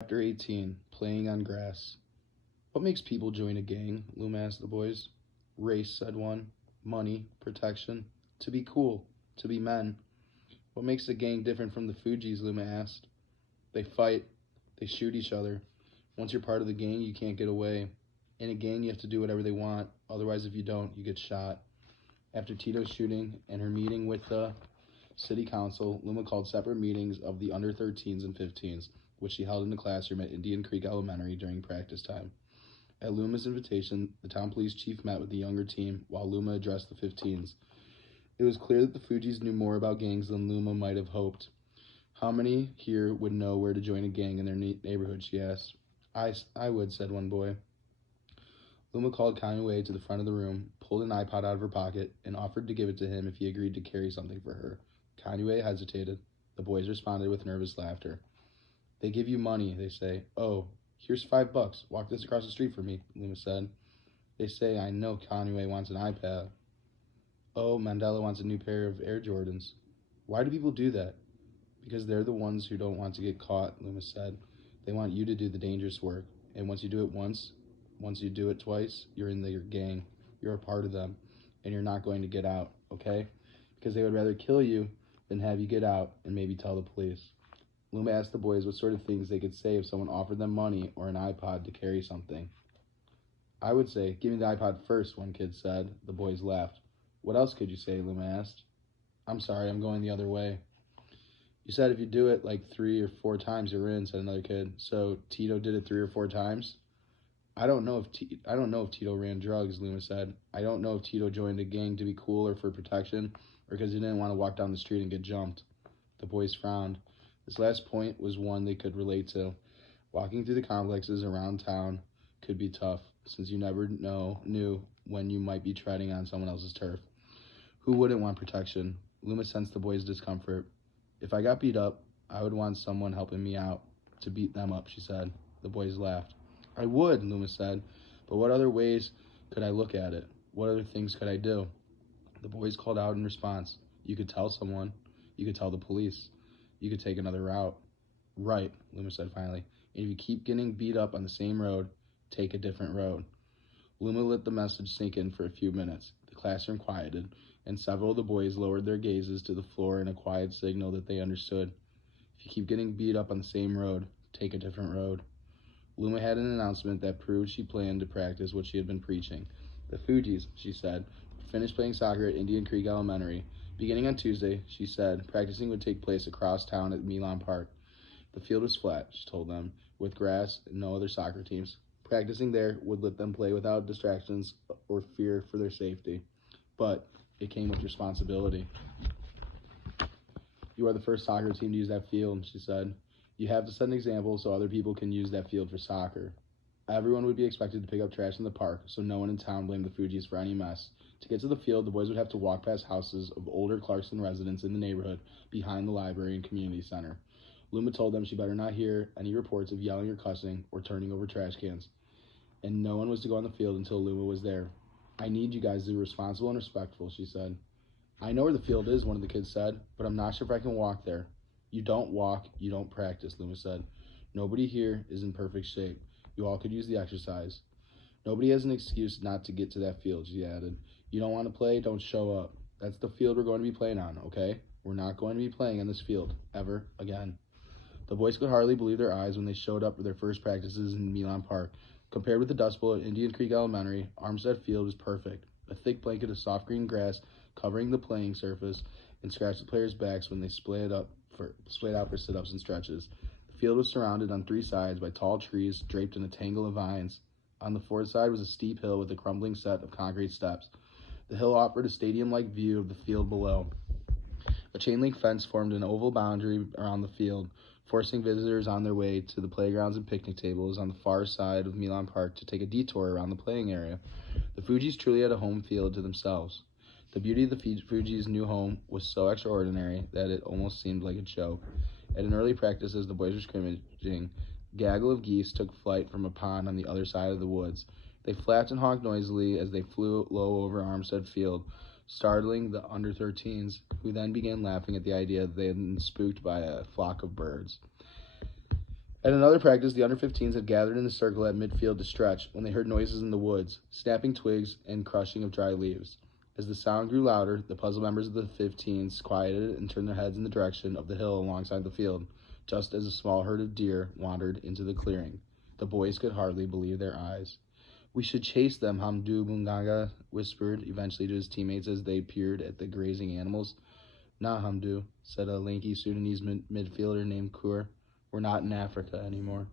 Chapter 18, Playing on Grass. What makes people join a gang? Luma asked the boys. Race, said one. Money, protection, to be cool, to be men. What makes a gang different from the Fugees? Luma asked. They fight, they shoot each other. Once you're part of the gang, you can't get away. In a gang, you have to do whatever they want, otherwise, if you don't, you get shot. After Tito's shooting and her meeting with the city council, Luma called separate meetings of the under 13s and 15s, which she held in the classroom at Indian Creek Elementary during practice time. At Luma's invitation, the town police chief met with the younger team while Luma addressed the 15s. It was clear that the Fugees knew more about gangs than Luma might have hoped. How many here would know where to join a gang in their neighborhood, she asked. I would, said one boy. Luma called Kanye Wade to the front of the room, pulled an iPod out of her pocket, and offered to give it to him if he agreed to carry something for her. Kanye Wade hesitated. The boys responded with nervous laughter. They give you money, they say. Oh, here's $5. Walk this across the street for me, Luma said. They say, I know Kanye wants an iPad. Oh, Mandela wants a new pair of Air Jordans. Why do people do that? Because they're the ones who don't want to get caught, Luma said. They want you to do the dangerous work. And once you do it once you do it twice, you're in your gang. You're a part of them. And you're not going to get out, okay? Because they would rather kill you than have you get out and maybe tell the police. Luma asked the boys what sort of things they could say if someone offered them money or an iPod to carry something. I would say, give me the iPod first, one kid said. The boys laughed. What else could you say, Luma asked. I'm sorry, I'm going the other way. You said if you do it like 3 or 4 times, you're in, said another kid. So Tito did it 3 or 4 times? I don't know if Tito ran drugs, Luma said. I don't know if Tito joined a gang to be cool or for protection, or because he didn't want to walk down the street and get jumped. The boys frowned. This last point was one they could relate to. Walking through the complexes around town could be tough, since you never knew when you might be treading on someone else's turf. Who wouldn't want protection? Luma sensed the boys' discomfort. If I got beat up, I would want someone helping me out to beat them up, she said. The boys laughed. I would, Luma said, but what other ways could I look at it? What other things could I do? The boys called out in response. You could tell someone. You could tell the police. You could take another route. Right, Luma said finally. And if you keep getting beat up on the same road, take a different road. Luma let the message sink in for a few minutes. The classroom quieted, and several of the boys lowered their gazes to the floor in a quiet signal that they understood. If you keep getting beat up on the same road, take a different road. Luma had an announcement that proved she planned to practice what she had been preaching. The Fugees, she said, finished playing soccer at Indian Creek Elementary. Beginning on Tuesday, she said, practicing would take place across town at Milan Park. The field was flat, she told them, with grass and no other soccer teams. Practicing there would let them play without distractions or fear for their safety. But it came with responsibility. You are the first soccer team to use that field, she said. You have to set an example so other people can use that field for soccer. Everyone would be expected to pick up trash in the park, so no one in town blamed the Fugees for any mess. To get to the field, the boys would have to walk past houses of older Clarkson residents in the neighborhood behind the library and community center. Luma told them she better not hear any reports of yelling or cussing or turning over trash cans, and no one was to go on the field until Luma was there. I need you guys to be responsible and respectful, she said. I know where the field is, one of the kids said, but I'm not sure if I can walk there. You don't walk, you don't practice, Luma said. Nobody here is in perfect shape. You all could use the exercise. Nobody has an excuse not to get to that field, she added. You don't want to play, don't show up. That's the field we're going to be playing on, okay? We're not going to be playing on this field, ever again. The boys could hardly believe their eyes when they showed up for their first practices in Milan Park. Compared with the Dust Bowl at Indian Creek Elementary, Armstead Field was perfect. A thick blanket of soft green grass covering the playing surface and scratched the players' backs when they splayed out for sit-ups and stretches. The field was surrounded on 3 sides by tall trees draped in a tangle of vines. On the 4th side was a steep hill with a crumbling set of concrete steps. The hill offered a stadium-like view of the field below. A chain-link fence formed an oval boundary around the field, forcing visitors on their way to the playgrounds and picnic tables on the far side of Milan Park to take a detour around the playing area. The Fugees truly had a home field to themselves. The beauty of the Fugees' new home was so extraordinary that it almost seemed like a joke. At an early practice, as the boys were scrimmaging, a gaggle of geese took flight from a pond on the other side of the woods. They flapped and honked noisily as they flew low over Armstead Field, startling the under 13s, who then began laughing at the idea that they had been spooked by a flock of birds. At another practice, the under-15s had gathered in a circle at midfield to stretch when they heard noises in the woods, snapping twigs and crushing of dry leaves. As the sound grew louder, the puzzled members of the 15s quieted and turned their heads in the direction of the hill alongside the field, just as a small herd of deer wandered into the clearing. The boys could hardly believe their eyes. "We should chase them," Hamdu Munganga whispered eventually to his teammates as they peered at the grazing animals. "Nah, Hamdu," said a lanky Sudanese midfielder named Kur. "We're not in Africa anymore."